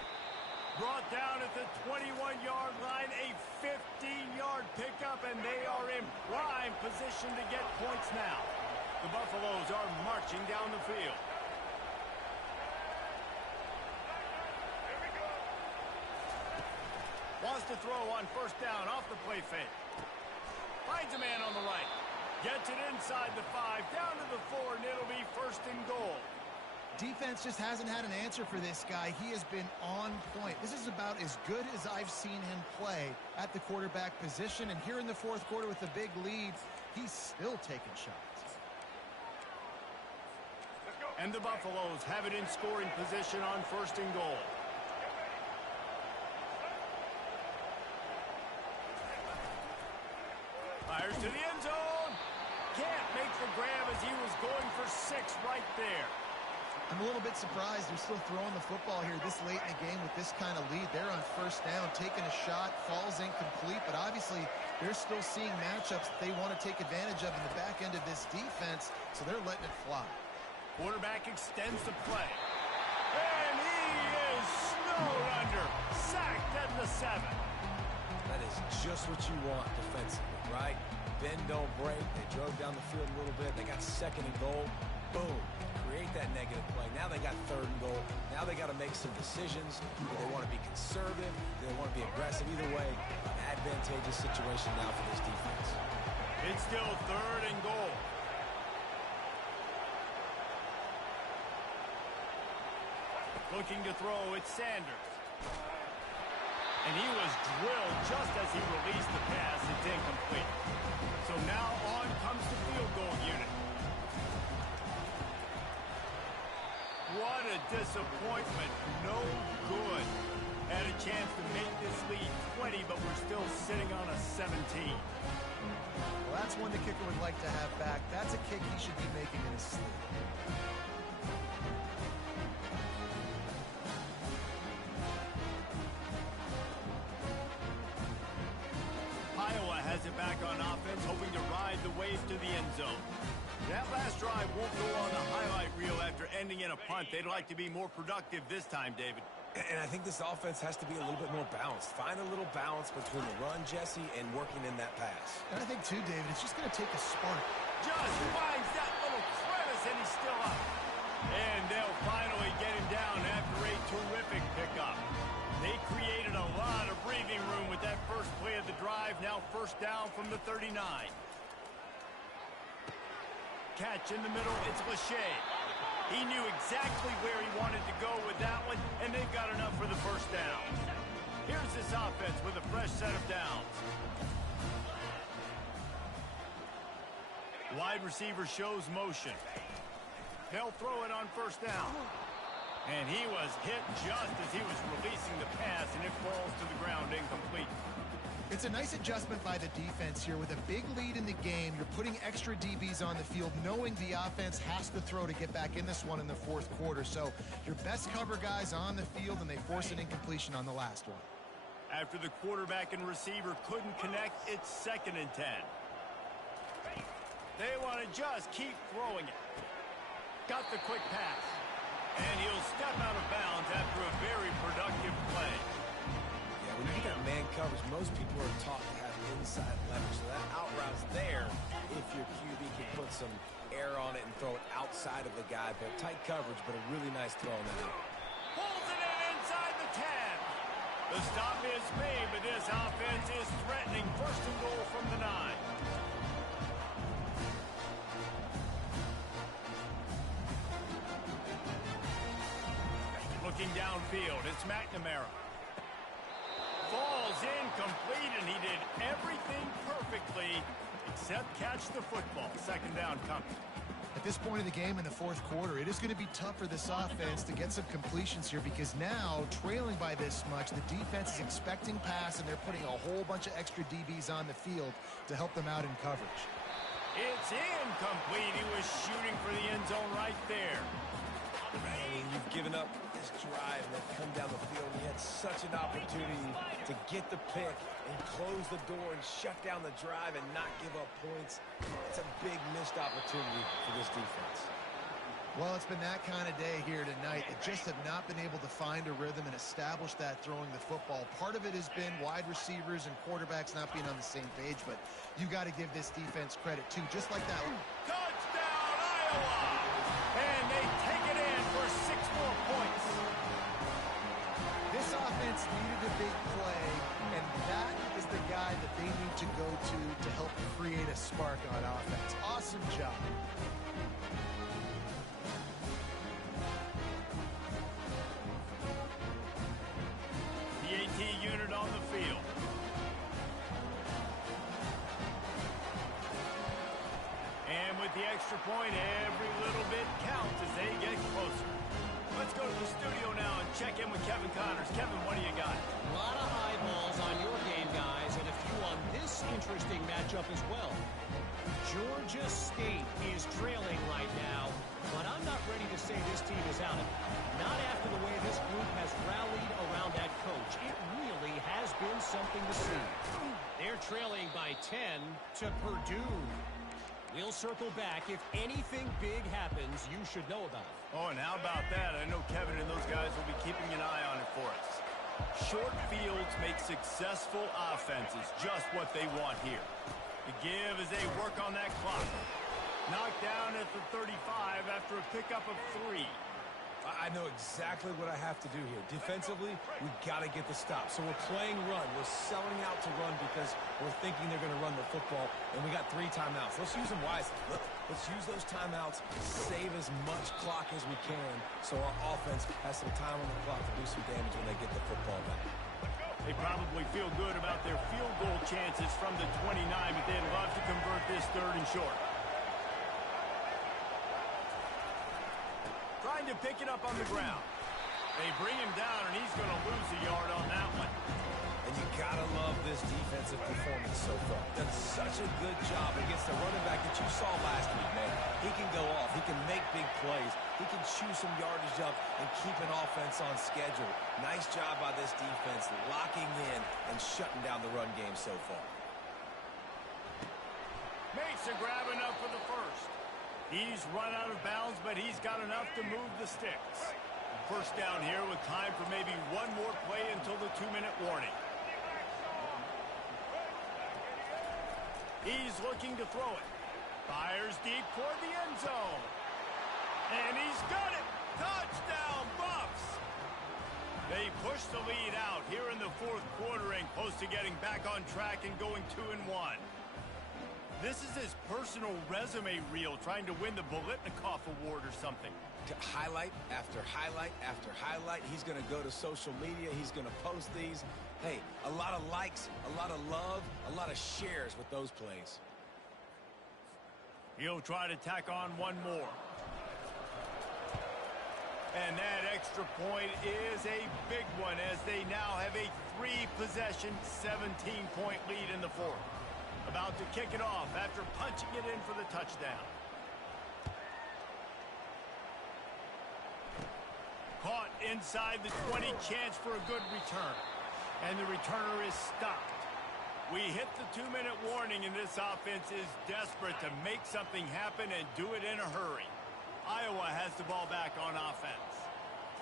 Brought down at the 21-yard line, a 15-yard pickup, and they are in prime position to get points now. The Buffaloes are marching down the field. Wants to throw on first down off the play fake. Finds a man on the right. Gets it inside the 5, down to the 4, and it'll be 1st and goal. Defense just hasn't had an answer for this guy. He has been on point. This is about as good as I've seen him play at the quarterback position. And here in the 4th quarter with the big lead, he's still taking shots. And the Buffaloes have it in scoring position on 1st and goal. Fires to the end zone. Can't make the grab as he was going for 6 right there. I'm a little bit surprised they're still throwing the football here this late in the game with this kind of lead. They're on first down, taking a shot, falls incomplete, but obviously they're still seeing matchups that they want to take advantage of in the back end of this defense, so they're letting it fly. Quarterback extends the play. And he is snowed under. Sacked at the 7. That is just what you want defensively, right? Bend, don't break. They drove down the field a little bit. They got 2nd and goal. Boom. Create that negative play. Now they got 3rd and goal. Now they got to make some decisions. Do they want to be conservative? Do they want to be aggressive? Either way, an advantageous situation now for this defense. It's still 3rd and goal. Looking to throw, it's Sanders. And he was drilled just as he released the pass. It's incomplete. So now on comes the field goal unit. What a disappointment. No good. Had a chance to make this lead 20, but we're still sitting on a 17. Well, that's one the kicker would like to have back. That's a kick he should be making in his sleep. Iowa has it back on offense, hoping to ride the wave to the end zone. That last drive won't go on the highlight reel after ending in a punt. They'd like to be more productive this time, David. And I think this offense has to be a little bit more balanced. Find a little balance between the run, Jesse, and working in that pass. And I think, too, David, it's just going to take a spark. Just finds that little crevice, and he's still up. And they'll finally get him down after a terrific pickup. They created a lot of breathing room with that first play of the drive. Now 1st down from the 39. Catch in the middle, it's Lachey. He knew exactly where he wanted to go with that one, and they've got enough for the 1st down. Here's this offense with a fresh set of downs. Wide receiver shows motion. They'll throw it on 1st down. And he was hit just as he was releasing the pass, and it falls to the ground incomplete. It's a nice adjustment by the defense here. With a big lead in the game, you're putting extra DBs on the field, knowing the offense has to throw to get back in this one in the fourth quarter. So your best cover guys on the field, and they force an incompletion on the last one. After the quarterback and receiver couldn't connect, it's 2nd and 10. They want to just keep throwing it. Got the quick pass. And he'll step out of bounds after a very productive play. Yeah, when you get that man coverage, most people are taught to have inside leverage. So that out route's there if your QB can put some air on it and throw it outside of the guy. But tight coverage, but a really nice throw on that. Pulls it in inside the 10. The stop is made, but this offense is threatening 1st and goal from the 9. Looking downfield, it's McNamara. Falls incomplete, and he did everything perfectly except catch the football. 2nd down coming. At this point in the game in the fourth quarter, it is going to be tough for this offense to get some completions here, because now, trailing by this much, the defense is expecting pass, and they're putting a whole bunch of extra DBs on the field to help them out in coverage. It's incomplete. He was shooting for the end zone right there. I mean, you've given up this drive and then come down the field. You had such an opportunity to get the pick and close the door and shut down the drive and not give up points. It's a big missed opportunity for this defense. Well, it's been that kind of day here tonight. They just have not been able to find a rhythm and establish that throwing the football. Part of it has been wide receivers and quarterbacks not being on the same page, but you got to give this defense credit too, just like that. Touchdown, Iowa! And they take it in for 6 more points. This offense needed a big play, and that is the guy that they need to go to help create a spark on offense. Awesome job. The AT unit on the field. And with the extra point, every little bit counts as they get closer. Let's go to the studio now and check in with Kevin Connors. Kevin, what do you got? A lot of eyeballs on your game, guys, and a few on this interesting matchup as well. Georgia State is trailing right now, but I'm not ready to say this team is out of it. Not after the way this group has rallied around that coach. It really has been something to see. They're trailing by 10 to Purdue. We'll circle back. If anything big happens, you should know about it. Oh, and how about that? I know Kevin and those guys will be keeping an eye on it for us. Short fields make successful offenses just what they want here. The give as they work on that clock. Knocked down at the 35 after a pickup of 3. I know exactly what I have to do here. Defensively, we've got to get the stop. So we're playing run. We're selling out to run because we're thinking they're going to run the football, and we got 3 timeouts. Let's use them wisely. Let's use those timeouts, save as much clock as we can so our offense has some time on the clock to do some damage when they get the football back. They probably feel good about their field goal chances from the 29, but they'd love to convert this 3rd and short. Trying to pick it up on the ground. They bring him down, and he's going to lose a yard on that one. And you got to love this defensive performance so far. Done such a good job against the running back that you saw last week, man. He can go off. He can make big plays. He can chew some yardage up and keep an offense on schedule. Nice job by this defense locking in and shutting down the run game so far. Makes a grab enough for the first. He's run out of bounds, but he's got enough to move the sticks. First down here with time for maybe one more play until the 2-minute warning. He's looking to throw it. Fires deep toward the end zone. And he's got it. Touchdown, Buffs. They push the lead out here in the 4th quarter and close to getting back on track and going 2-1. This is his personal resume reel, trying to win the Bolitnikoff Award or something. Highlight after highlight after highlight. He's going to go to social media. He's going to post these. Hey, a lot of likes, a lot of love, a lot of shares with those plays. He'll try to tack on one more. And that extra point is a big one as they now have a 3-possession, 17-point lead in the fourth. About to kick it off after punching it in for the touchdown. Caught inside the 20, chance for a good return. And the returner is stopped. We hit the 2-minute warning, and this offense is desperate to make something happen and do it in a hurry. Iowa has the ball back on offense.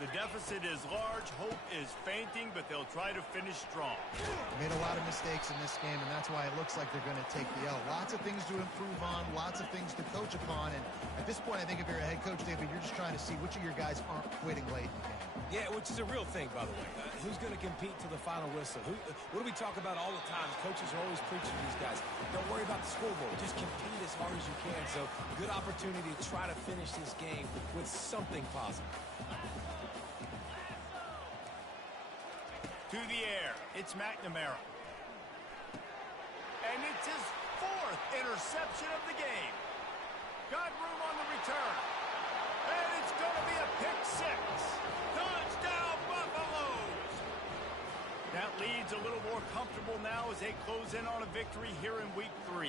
The deficit is large, hope is fainting, but they'll try to finish strong. They made a lot of mistakes in this game, and that's why it looks like they're going to take the L. Lots of things to improve on, lots of things to coach upon, and at this point, I think if you're a head coach, David, you're just trying to see which of your guys aren't quitting late in the game. Yeah, which is a real thing, by the way. Who's going to compete to the final whistle? What do we talk about all the time? Coaches are always preaching to these guys. Don't worry about the scoreboard. Just compete as hard as you can. So, good opportunity to try to finish this game with something positive. To the air, it's McNamara. And it's his 4th interception of the game. Got room on the return. And it's going to be a pick 6. Touchdown, Buffaloes! That lead's a little more comfortable now as they close in on a victory here in week 3.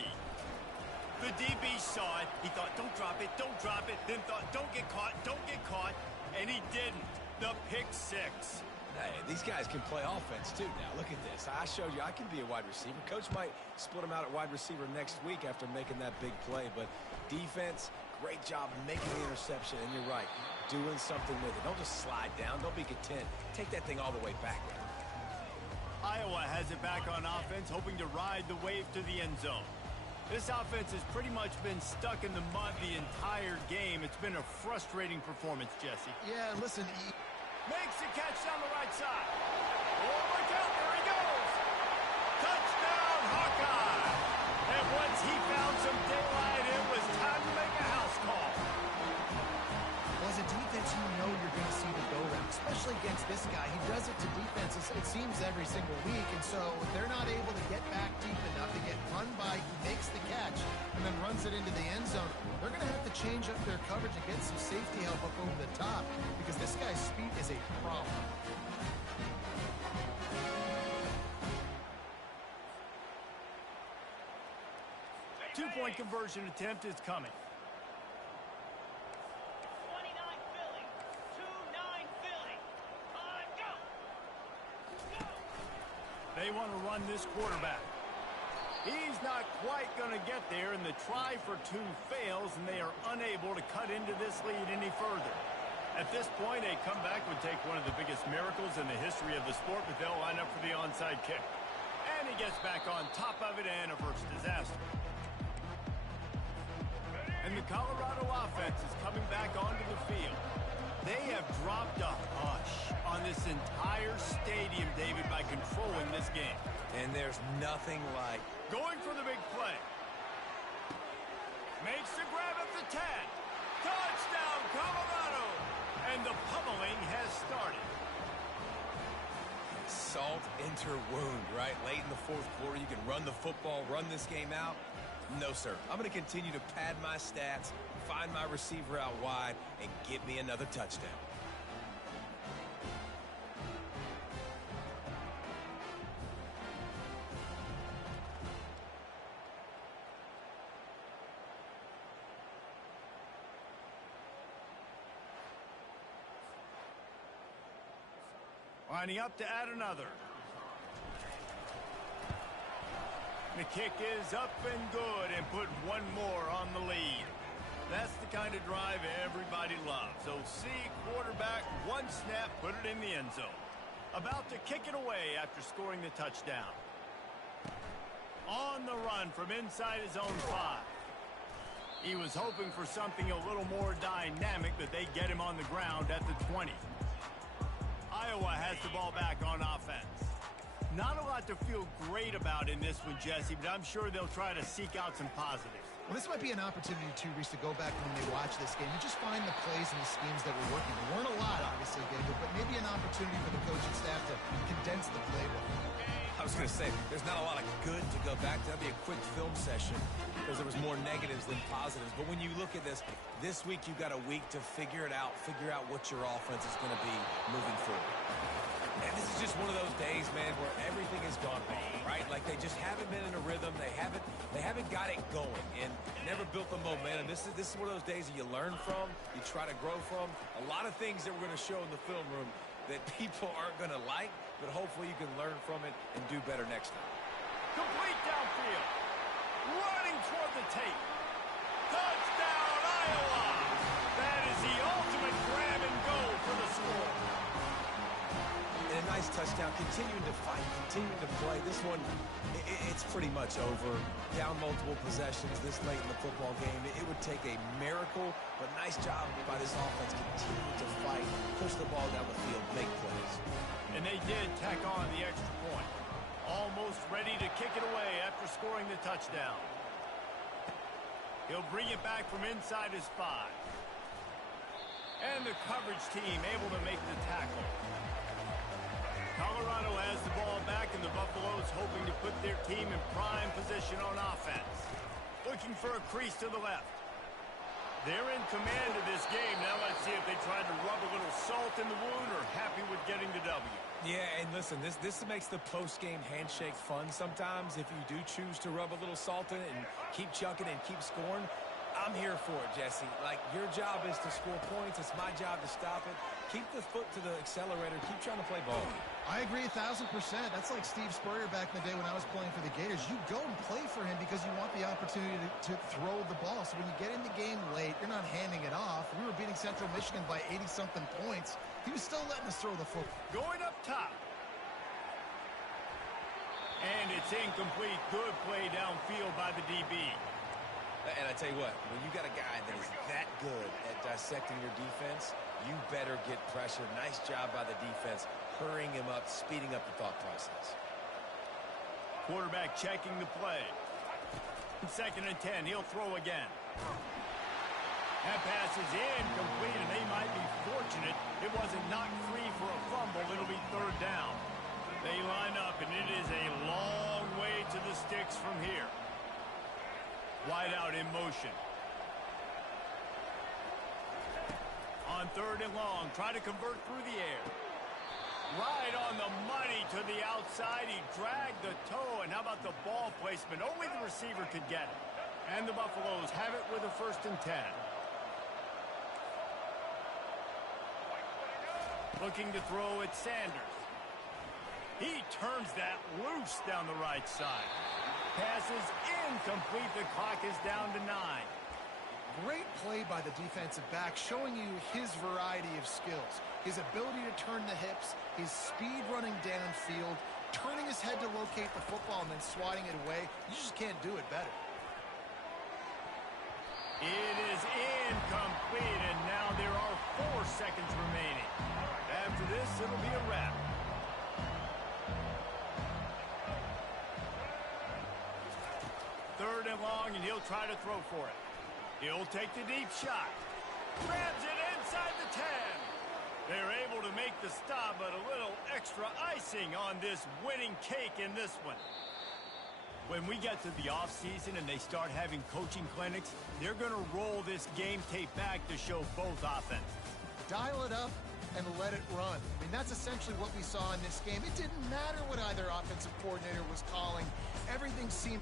The DB saw it. He thought, don't drop it, then thought, don't get caught, and he didn't. The pick 6. Hey, these guys can play offense, too, now. Look at this. I showed you I can be a wide receiver. Coach might split him out at wide receiver next week after making that big play. But defense, great job making the interception. And you're right, doing something with it. Don't just slide down. Don't be content. Take that thing all the way back. Iowa has it back on offense, hoping to ride the wave to the end zone. This offense has pretty much been stuck in the mud the entire game. It's been a frustrating performance, Jesse. Yeah, listen, Makes the catch down the right side. Oh, look out, there he goes. Touchdown, Hawkeye. And once he found some daylight, it was time to make a house call. well, as a defense, you know you're going to see the go-round, especially against this guy. He does it to defenses, it seems, every single week, and so if they're not able to get back deep enough to get run by, he makes the catch and then runs it into the end zone. They're going to have to change up their coverage and get some safety help up over the top because this guy's speed is a problem. Two-point conversion attempt is coming. 29 Philly. 2-9 Philly. On go. Go. They want to run this quarterback. He's not quite going to get there, and the try for 2 fails, and they are unable to cut into this lead any further. At this point, a comeback would take one of the biggest miracles in the history of the sport, but they'll line up for the onside kick. And he gets back on top of it and averts disaster. And the Colorado offense is coming back onto the field. They have dropped a hush on this entire stadium, David, by controlling this game. And there's nothing like going for the big play. Makes the grab at the 10. Touchdown, Colorado! And the pummeling has started. salt enter wound, right? Late in the fourth quarter, you can run the football, run this game out. No, sir. I'm going to continue to pad my stats, find my receiver out wide, and get me another touchdown. Lining up to add another. The kick is up and good and put one more on the lead. That's the kind of drive everybody loves. So see quarterback, one snap, put it in the end zone. About to kick it away after scoring the touchdown. On the run from inside his own 5. He was hoping for something a little more dynamic, but they get him on the ground at the 20. Iowa has the ball back on offense. Not a lot to feel great about in this one, Jesse, but I'm sure they'll try to seek out some positives. Well, this might be an opportunity, too, Reese, to go back when they watch this game and just find the plays and the schemes that were working. There weren't a lot, obviously, David, but maybe an opportunity for the coaching staff to condense the playbook. I was going to say, there's not a lot of good to go back to. That'd be a quick film session because there was more negatives than positives. But when you look at this week you've got a week to figure it out, figure out what your offense is going to be moving forward. And this is just one of those days, man, where everything has gone wrong, right? Like they just haven't been in a rhythm. They haven't got it going and never built the momentum. This is one of those days that you learn from, you try to grow from. A lot of things that we're going to show in the film room that people aren't going to like, but hopefully you can learn from it and do better next time. Complete downfield. Running toward the tape. Touchdown, Iowa! That is the ultimate grab and go for the score. And a nice touchdown, continuing to fight, continuing to play. This one, it's pretty much over. Down multiple possessions this late in the football game. It would take a miracle, but nice job by this offense continuing to fight, push the ball down the field, make plays. And they did tack on the extra point. Almost ready to kick it away after scoring the touchdown. He'll bring it back from inside his 5. And the coverage team able to make the tackle. Colorado has the ball back, and the Buffaloes hoping to put their team in prime position on offense. Looking for a crease to the left. They're in command of this game. Now let's see if they try to rub a little salt in the wound or happy with getting the W. Yeah, and listen, this makes the post-game handshake fun sometimes. If you do choose to rub a little salt in it and keep chucking and keep scoring, I'm here for it, Jesse. Like, your job is to score points. It's my job to stop it. Keep the foot to the accelerator. Keep trying to play ball. I agree 1,000%. That's like Steve Spurrier back in the day when I was playing for the Gators. You go and play for him because you want the opportunity to throw the ball. So when you get in the game late, you're not handing it off. We were beating Central Michigan by 80-something points. He was still letting us throw the football. Going up top. And it's incomplete. Good play downfield by the DB. And I tell you what, when you got a guy that is that good at dissecting your defense, you better get pressure. Nice job by the defense, hurrying him up, speeding up the thought process. Quarterback checking the play. 2nd and 10, he'll throw again. That pass is incomplete, and they might be fortunate it wasn't knocked free for a fumble. It'll be 3rd down. They line up, and it is a long way to the sticks from here. Wide out in motion. On 3rd and long, try to convert through the air. Right on the money to the outside. He dragged the toe, and how about the ball placement? Only the receiver could get it. And the Buffaloes have it with a 1st and 10. Looking to throw at Sanders. He turns that loose down the right side. Pass is incomplete. The clock is down to 9. Great play by the defensive back, showing you his variety of skills. His ability to turn the hips, his speed running downfield, turning his head to locate the football and then swatting it away. You just can't do it better. It is incomplete, and now there are 4 seconds remaining. After this, it'll be a wrap. Third and long, and he'll try to throw for it. He'll take the deep shot. Grabs it inside the 10. They're able to make the stop, but a little extra icing on this winning cake in this one. When we get to the offseason and they start having coaching clinics, they're going to roll this game tape back to show both offenses. Dial it up and let it run. I mean, that's essentially what we saw in this game. It didn't matter what either offensive coordinator was calling. Everything seemed